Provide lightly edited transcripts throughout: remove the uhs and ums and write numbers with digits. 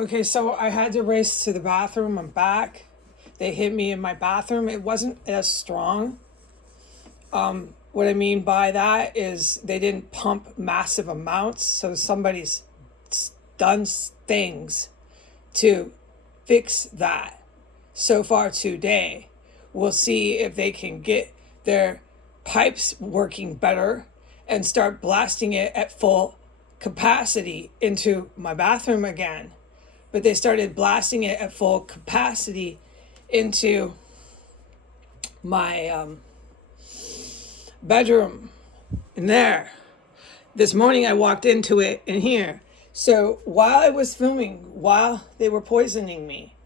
Okay, so I had to race to the bathroom. I'm back. They hit me in my bathroom. It wasn't as strong. What I mean by that is they didn't pump massive amounts. So somebody's done things to fix that so far today. We'll see if they can get their pipes working better and start blasting it at full capacity into my bathroom again. But they started blasting it at full capacity into my bedroom in there. This morning I walked into it in here. So while I was filming, while they were poisoning me,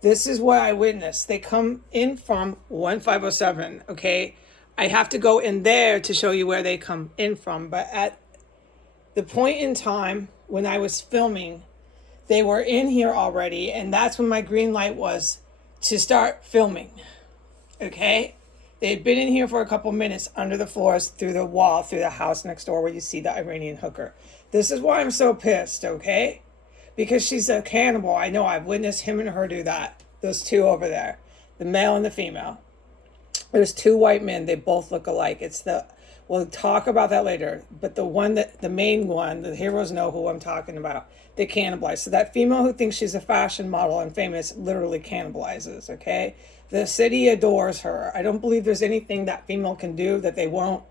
this is what I witnessed. They come in from 1507, okay? I have to go in there to show you where they come in from. But at the point in time when I was filming, they were in here already, and that's when my green light was to start filming, okay? They had been in here for a couple minutes under the floors, through the wall, through the house next door where you see the Iranian hooker. This is why I'm so pissed, okay? Because she's a cannibal. I know, I've witnessed him and her do that. Those two over there, the male and the female. There's two white men. They both look alike. We'll talk about that later. But the main one, the heroes know who I'm talking about. They cannibalize. So that female who thinks she's a fashion model and famous literally cannibalizes, okay? The city adores her. I don't believe there's anything that female can do that they won't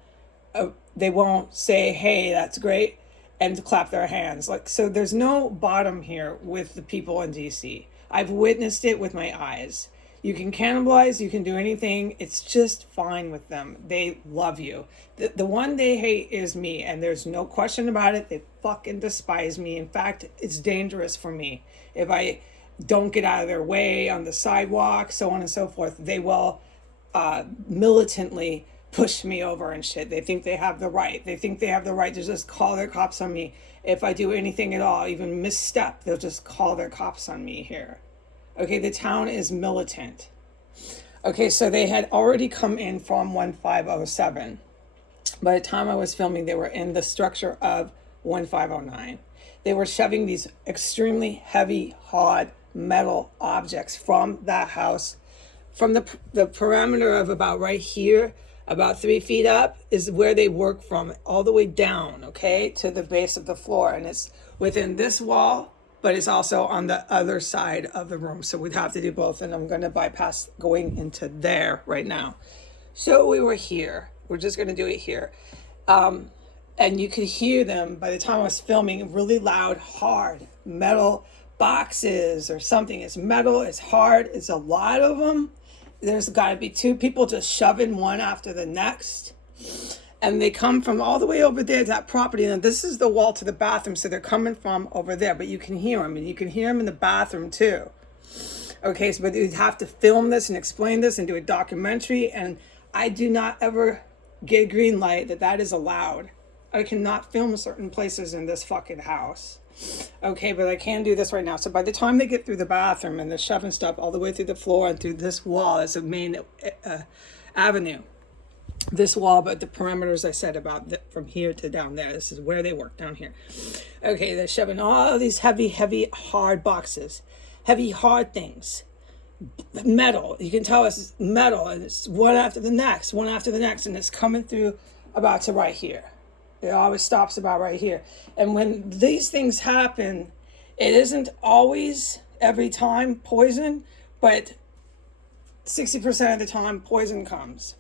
say, hey, that's great, and clap their hands. So there's no bottom here with the people in DC. I've witnessed it with my eyes. You can cannibalize, you can do anything. It's just fine with them. They love you. The one they hate is me, and there's no question about it. They fucking despise me. In fact, it's dangerous for me. If I don't get out of their way on the sidewalk, so on and so forth, they will militantly push me over and shit. They think they have the right. They think they have the right to just call their cops on me. If I do anything at all, even misstep, they'll just call their cops on me here. Okay, the town is militant. Okay, so they had already come in from 1507. By the time I was filming, they were in the structure of 1509. They were shoving these extremely heavy, hard metal objects from that house. From the parameter of about right here, about 3 feet up, is where they work from, all the way down, okay, to the base of the floor. And it's within this wall, but it's also on the other side of the room. So we'd have to do both, and I'm going to bypass going into there right now. So we were here. We're just going to do it here. And you could hear them, by the time I was filming, really loud, hard metal boxes or something. It's metal, it's hard, it's a lot of them. There's got to be two people just shoving one after the next. And they come from all the way over there to that property. And this is the wall to the bathroom. So they're coming from over there, but you can hear them, and you can hear them in the bathroom too. Okay, so but you'd have to film this and explain this and do a documentary. And I do not ever get a green light that is allowed. I cannot film certain places in this fucking house. Okay, but I can do this right now. So by the time they get through the bathroom and they're shoving stuff all the way through the floor and through this wall, as a main avenue. This wall, but the parameters I said about from here to down there, this is where they work, down here. Okay, they're shoving all these heavy, hard boxes, heavy, hard things, metal. You can tell it's metal, and it's one after the next, and it's coming through about to right here. It always stops about right here. And when these things happen, it isn't always every time poison, but 60% of the time poison comes.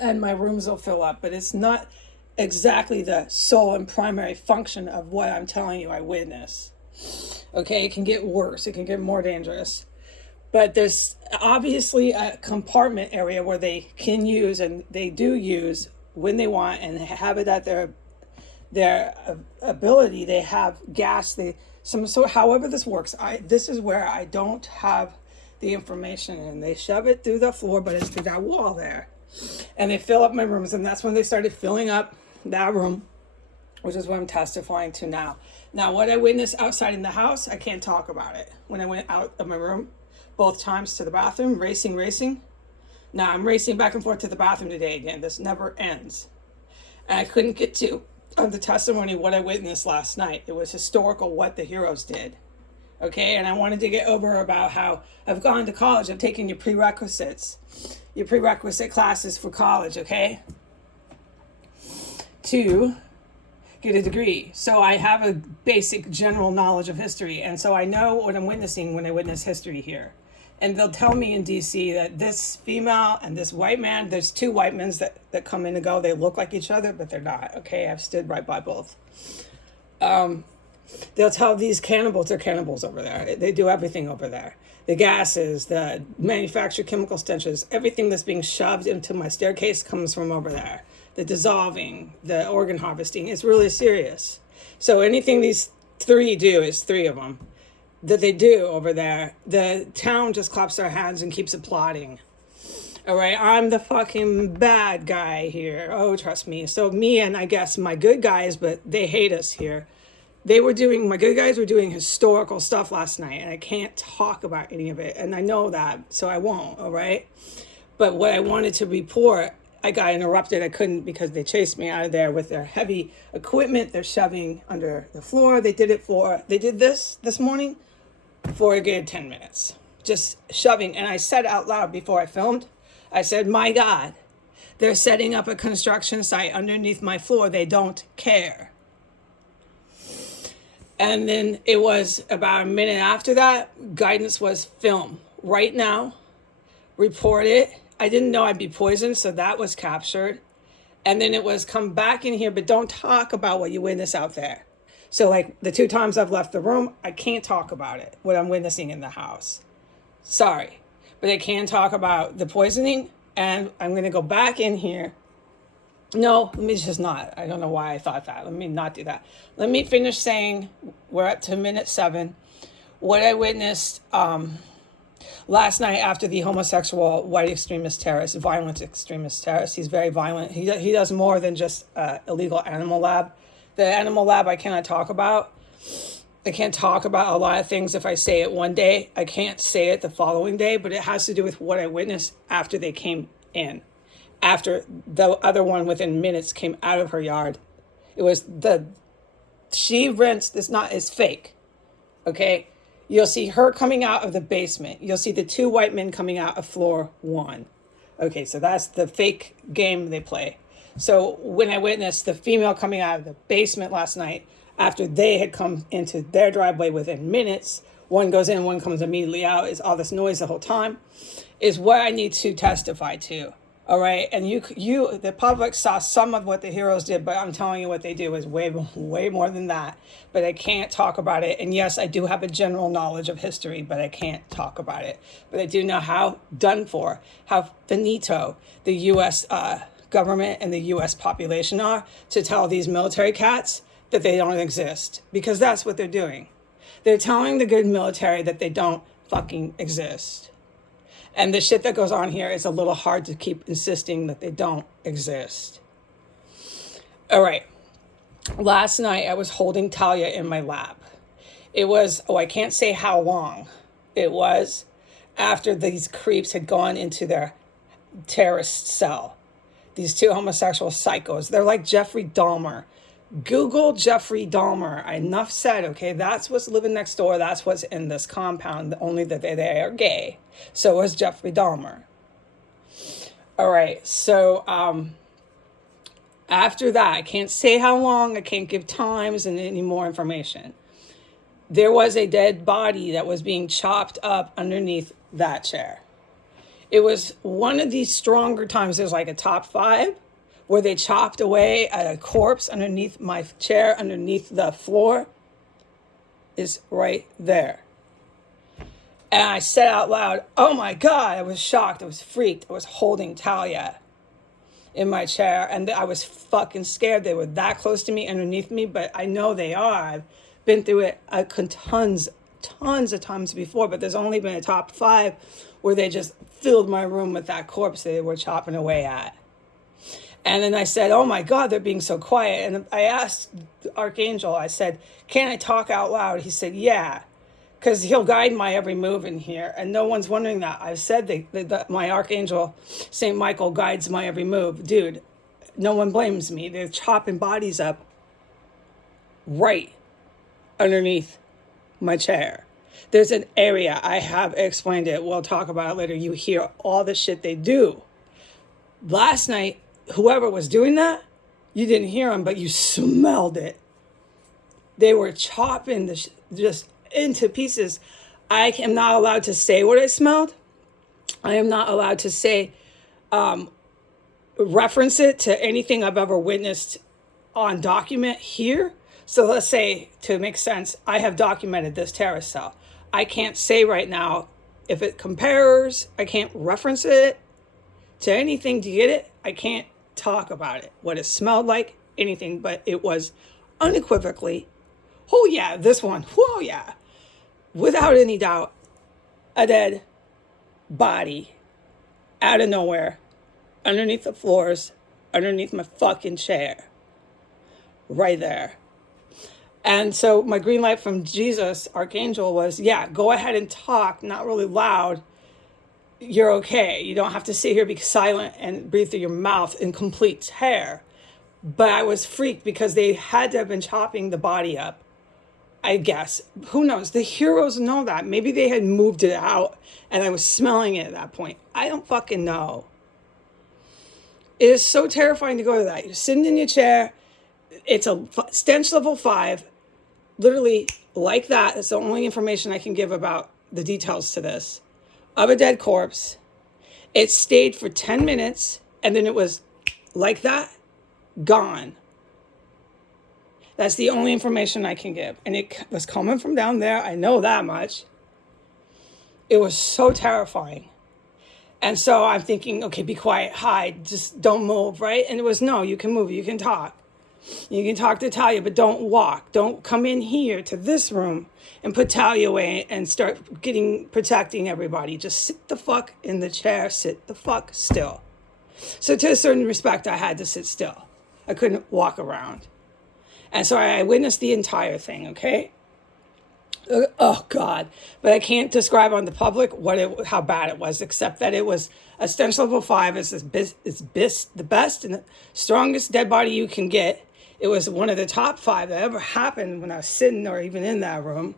And my rooms will fill up, but it's not exactly the sole and primary function of what I'm telling you I witness. Okay, it can get worse, it can get more dangerous. But there's obviously a compartment area where they can use, and they do use when they want, and have it at their ability. They have gas, however this works. This is where I don't have the information, and they shove it through the floor, but it's through that wall there. And they fill up my rooms, and that's when they started filling up that room, which is what I'm testifying to now. Now, what I witnessed outside in the house, I can't talk about it. When I went out of my room, both times to the bathroom, racing. Now, I'm racing back and forth to the bathroom today again. This never ends. And I couldn't get to the testimony what I witnessed last night. It was historical what the heroes did. Okay, and I wanted to get over about how I've gone to college, I've taken your prerequisite classes for college, okay, to get a degree. So I have a basic general knowledge of history, and so I know what I'm witnessing when I witness history here. And they'll tell me in DC that this female and this white man, there's two white men that come in and go. They look like each other, but they're not. Okay, I've stood right by both. They'll tell these cannibals they're cannibals over there. They do everything over there. The gases, the manufactured chemical stenches, everything that's being shoved into my staircase comes from over there. The dissolving, the organ harvesting, it's really serious. So anything these three do, is three of them, that they do over there, the town just claps their hands and keeps applauding. All right, I'm the fucking bad guy here. Oh, trust me. So me and I guess my good guys, but they hate us here. My good guys were doing historical stuff last night, and I can't talk about any of it. And I know that, so I won't, all right? But what I wanted to report, I got interrupted. I couldn't because they chased me out of there with their heavy equipment. They're shoving under the floor. They did this morning for a good 10 minutes, just shoving. And I said out loud before I filmed, I said, my God, they're setting up a construction site underneath my floor. They don't care. And then it was about a minute after that, guidance was film right now, report it. I didn't know I'd be poisoned, so that was captured. And then it was come back in here, but don't talk about what you witness out there. So like the 2 times I've left the room, I can't talk about it, what I'm witnessing in the house. Sorry, but I can talk about the poisoning, and I'm gonna go back in here. No, let me just not. I don't know why I thought that. Let me not do that. Let me finish saying we're up to minute 7. What I witnessed last night after the homosexual white extremist terrorist, violent extremist terrorist. He's very violent. He does more than just illegal animal lab. The animal lab I cannot talk about. I can't talk about a lot of things if I say it one day. I can't say it the following day, but it has to do with what I witnessed after they came in. After the other one within minutes came out of her yard. It was she rents, it's fake, okay? You'll see her coming out of the basement. You'll see the 2 white men coming out of floor 1. Okay, so that's the fake game they play. So when I witnessed the female coming out of the basement last night, after they had come into their driveway within minutes, one goes in, one comes immediately out, is all this noise the whole time, is what I need to testify to. All right, and the public saw some of what the heroes did, but I'm telling you what they do is way more than that. But I can't talk about it. And yes, I do have a general knowledge of history, but I can't talk about it. But I do know how finito the U.S. Government and the U.S. population are to tell these military cats that they don't exist, because that's what they're doing. They're telling the good military that they don't fucking exist. And the shit that goes on here is a little hard to keep insisting that they don't exist. All right. Last night I was holding Talia in my lap. It was, I can't say how long. It was after these creeps had gone into their terrorist cell. These 2 homosexual psychos. They're like Jeffrey Dahmer. Google Jeffrey Dahmer. Enough said, okay? That's what's living next door. That's what's in this compound. Only that they are gay. So was Jeffrey Dahmer. All right. So after that, I can't say how long. I can't give times and any more information. There was a dead body that was being chopped up underneath that chair. It was one of these stronger times. There's like a top 5 where they chopped away at a corpse underneath my chair, underneath the floor, is right there. And I said out loud, oh my God, I was shocked, I was freaked. I was holding Talia in my chair, and I was fucking scared. They were that close to me, underneath me, but I know they are. I've been through it tons of times before, but there's only been a top 5 where they just filled my room with that corpse they were chopping away at. And then I said, oh my God, they're being so quiet. And I asked Archangel, I said, can I talk out loud? He said, yeah, because he'll guide my every move in here. And no one's wondering that. I've said that my Archangel, St. Michael, guides my every move. Dude, no one blames me. They're chopping bodies up right underneath my chair. There's an area, I have explained it, we'll talk about it later. You hear all the shit they do. Last night, whoever was doing that, you didn't hear them, but you smelled it. They were chopping just into pieces. I am not allowed to say what I smelled. I am not allowed to say, reference it to anything I've ever witnessed on document here. So let's say, to make sense, I have documented this terrorist cell. I can't say right now if it compares. I can't reference it to anything to get it. I can't talk about it, what it smelled like, anything, but it was unequivocally, oh yeah, this one, whoa yeah, without any doubt, a dead body out of nowhere, underneath the floors, underneath my fucking chair, right there. And so my green light from Jesus, Archangel, was, yeah, go ahead and talk, not really loud. You're okay. You don't have to sit here, be silent, and breathe through your mouth in complete terror. But I was freaked because they had to have been chopping the body up, I guess. Who knows? The heroes know that. Maybe they had moved it out and I was smelling it at that point. I don't fucking know. It is so terrifying to go to that. You're sitting in your chair. It's a stench level 5. Literally like that. It's the only information I can give about the details to this. Of a dead corpse. It stayed for 10 minutes and then it was like that, gone. That's the only information I can give. And it was coming from down there. I know that much. It was so terrifying. And so I'm thinking, okay, be quiet, hide, just don't move, right? And it was, no, you can move, you can talk. You can talk to Talia, but don't walk. Don't come in here to this room and put Talia away and start protecting everybody. Just sit the fuck in the chair, sit the fuck still. So to a certain respect, I had to sit still. I couldn't walk around. And so I witnessed the entire thing, okay? Oh, God. But I can't describe on the public how bad it was, except that it was a stench level 5. It's the best and the strongest dead body you can get. It was one of the top 5 that ever happened when I was sitting or even in that room.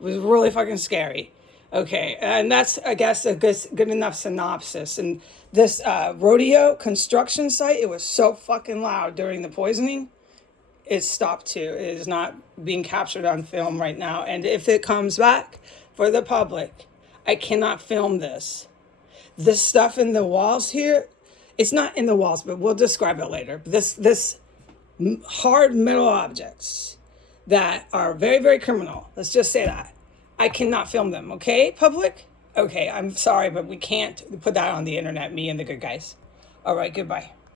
It was really fucking scary. Okay, and that's, I guess, a good enough synopsis. And this rodeo construction site, it was so fucking loud during the poisoning. It stopped too. It is not being captured on film right now. And if it comes back for the public, I cannot film this. This stuff in the walls here, it's not in the walls, but we'll describe it later. This hard metal objects that are very, very criminal. Let's just say that. I cannot film them, okay, public? Okay, I'm sorry, but we can't put that on the internet, me and the good guys. All right, goodbye.